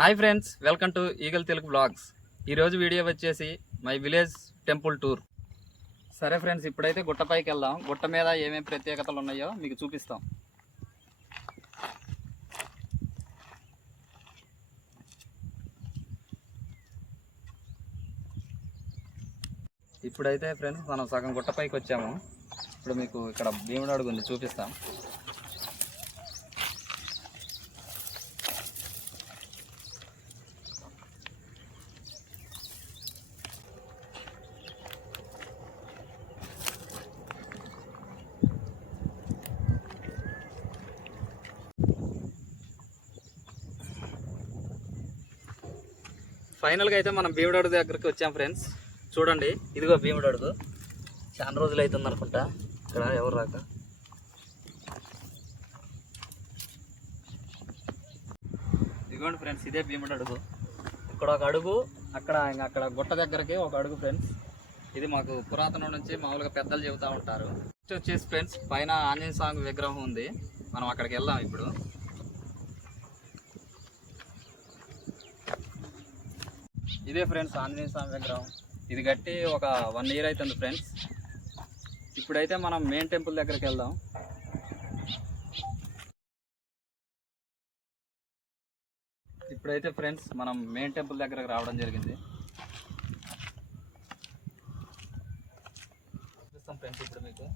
Hi friends, welcome to eagle Telugu blogs. ఈరోజు video వచ్చేసి my village temple tour. సరే friends, ఇప్పుడైతే గుట్టపైకి వెళ్దాం. గుట్ట మీద ఏమేమి ప్రత్యేకతలు ఉన్నాయో మీకు చూపిస్తాం. ఇప్పుడైతే ఫ్రెండ్స్ మనం సగం గుట్టపైకి వచ్చాము. ఇప్పుడు మీకు ఇక్కడ భీముడు అడుగు ఉంది, చూపిస్తాం. ఫైనల్గా అయితే మనం భీముడు అడుగు దగ్గరికి వచ్చాం ఫ్రెండ్స్. చూడండి, ఇదిగో భీముడు అడుగు. చాలా రోజులు అవుతుంది అనుకుంటా ఇక్కడ ఎవరు రాక. ఇదిగోండి ఫ్రెండ్స్, ఇదే భీముడు అడుగు. ఇక్కడ ఒక అడుగు, అక్కడ గుట్ట దగ్గరకి ఒక అడుగు ఫ్రెండ్స్. ఇది మాకు పురాతనం నుంచి మామూలుగా పెద్దలు చెబుతూ ఉంటారు. నెక్స్ట్ వచ్చేసి ఫ్రెండ్స్, పైన ఆంజనేయ స్వామి విగ్రహం ఉంది. మనం అక్కడికి వెళ్దాం ఇప్పుడు. ఇదే ఫ్రెండ్స్ ఆంజనేయ స్వామి విగ్రహం. ఇది కట్టి ఒక 1 year అవుతుంది ఫ్రెండ్స్. ఇప్పుడైతే మనం మెయిన్ టెంపుల్ దగ్గరికి వెళ్దాం. ఇప్పుడైతే ఫ్రెండ్స్ మనం మెయిన్ టెంపుల్ దగ్గరకు రావడం జరిగింది. చూస్తాం ఫ్రెండ్స్ ఇప్పుడు మీకు.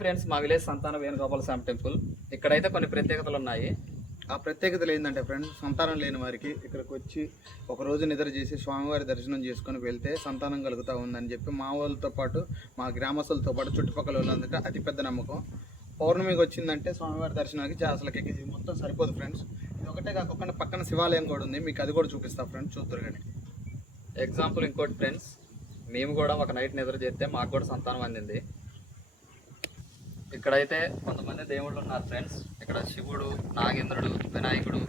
ఫ్రెండ్స్, మా విలేజ్ సంతాన వేణుగోపాల స్వామి టెంపుల్. ఇక్కడైతే కొన్ని ప్రత్యేకతలు ఉన్నాయి. ఆ ప్రత్యేకతలు ఏంటంటే ఫ్రెండ్స్, సంతానం లేని వారికి ఇక్కడికి వచ్చి ఒక రోజు నిద్ర చేసి స్వామివారి దర్శనం చేసుకొని వెళ్తే సంతానం కలుగుతూ ఉందని చెప్పి మా వాళ్ళతో పాటు మా గ్రామస్తులతో పాటు చుట్టుపక్కల వాళ్ళందరికీ అతిపెద్ద నమ్మకం. పౌర్ణమికి వచ్చిందంటే స్వామివారి దర్శనానికి అసలుకి ఇది మొత్తం సరిపోదు ఫ్రెండ్స్. ఇది ఒకటే కాకుండా పక్కన శివాలయం కూడా ఉంది, మీకు అది కూడా చూపిస్తాం ఫ్రెండ్స్, చూద్దరు కానీ. ఎగ్జాంపుల్ ఇంకోటి ఫ్రెండ్స్, మేము కూడా ఒక నైట్ నిద్ర చేస్తే మాకు కూడా సంతానం అందింది. ఇక్కడైతే కొంతమంది దేవుళ్ళు ఉన్నారు ఫ్రెండ్స్. ఇక్కడ శివుడు, నాగేంద్రుడు, వినాయకుడు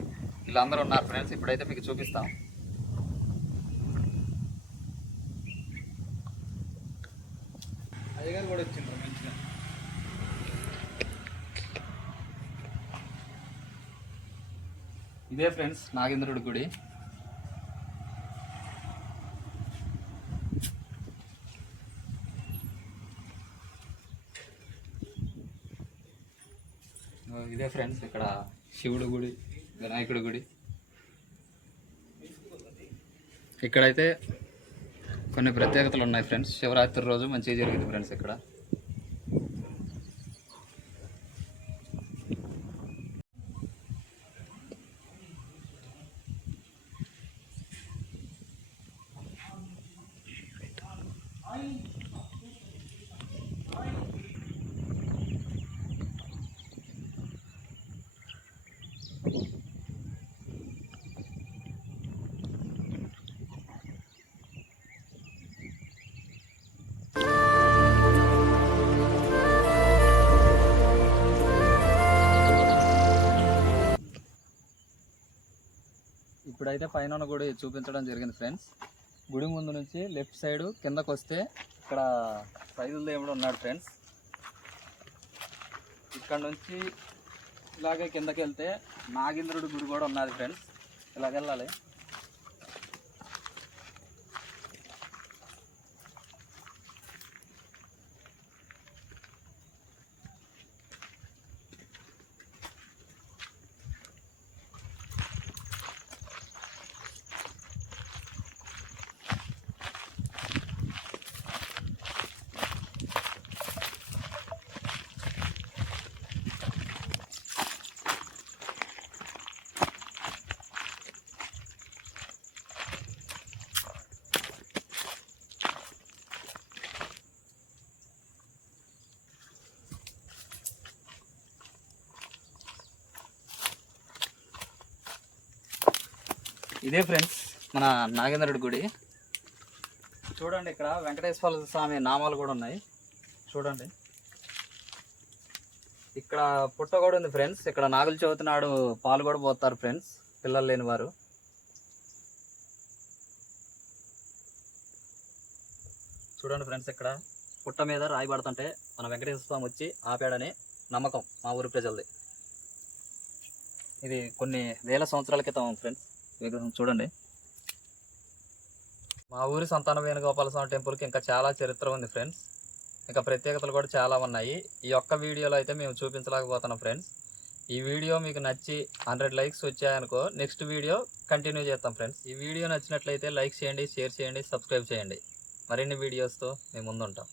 వీళ్ళందరూ ఉన్నారు ఫ్రెండ్స్. ఇప్పుడైతే మీకు చూపిస్తాం. అయ్యగారు కూడా వచ్చిండ్రు మంచిగా. ఇదే ఫ్రెండ్స్ నాగేంద్రుడి గుడి. ఇదే ఫ్రెండ్స్ ఇక్కడ శివుడు గుడి, వినాయకుడి గుడి. ఇక్కడైతే కొన్ని ప్రత్యేకతలు ఉన్నాయి ఫ్రెండ్స్. శివరాత్రి రోజు మంచిగా జరిగింది ఫ్రెండ్స్ ఇక్కడ. ఇప్పుడైతే పైన ఉన్న గుడి చూపించడం జరిగింది ఫ్రెండ్స్. గుడి ముందు నుంచి లెఫ్ట్ సైడ్ కిందకు వస్తే ఇక్కడ సైదుల దేవుడు ఉన్నాడు ఫ్రెండ్స్. ఇక్కడ నుంచి ఇలాగే కిందకి వెళ్తే నాగేంద్రుడి గుడి కూడా ఉన్నది ఫ్రెండ్స్. ఇలాగ వెళ్ళాలి. ఇదే ఫ్రెండ్స్ మన నాగేంద్రుడి గుడి. చూడండి ఇక్కడ వెంకటేశ్వర స్వామి నామాలు కూడా ఉన్నాయి చూడండి. ఇక్కడ పుట్ట కూడా ఉంది ఫ్రెండ్స్. ఇక్కడ నాగుల చవితి నాడు పాలు కూడా పోతారు ఫ్రెండ్స్, పిల్లలు లేని వారు. చూడండి ఫ్రెండ్స్, ఇక్కడ పుట్ట మీద రాయి పడుతుంటే మన వెంకటేశ్వర స్వామి వచ్చి ఆపాడని నమ్మకం మా ఊరి ప్రజలది. ఇది కొన్ని వేల సంవత్సరాల క్రితం ఫ్రెండ్స్ విగ్రహం చూడండి. మా ఊరి సంతాన వేణుగోపాల స్వామి టెంపుల్కి ఇంకా చాలా చరిత్ర ఉంది ఫ్రెండ్స్. ఇంకా ప్రత్యేకతలు కూడా చాలా ఉన్నాయి. ఈ ఒక్క వీడియోలో అయితే మేము చూపించలేకపోతున్నాం ఫ్రెండ్స్. ఈ వీడియో మీకు నచ్చి 100 లైక్స్ వచ్చాయనుకో నెక్స్ట్ వీడియో కంటిన్యూ చేస్తాం ఫ్రెండ్స్. ఈ వీడియో నచ్చినట్లయితే లైక్ చేయండి, షేర్ చేయండి, సబ్స్క్రైబ్ చేయండి. మరిన్ని వీడియోస్తో మేము ముందుంటాం.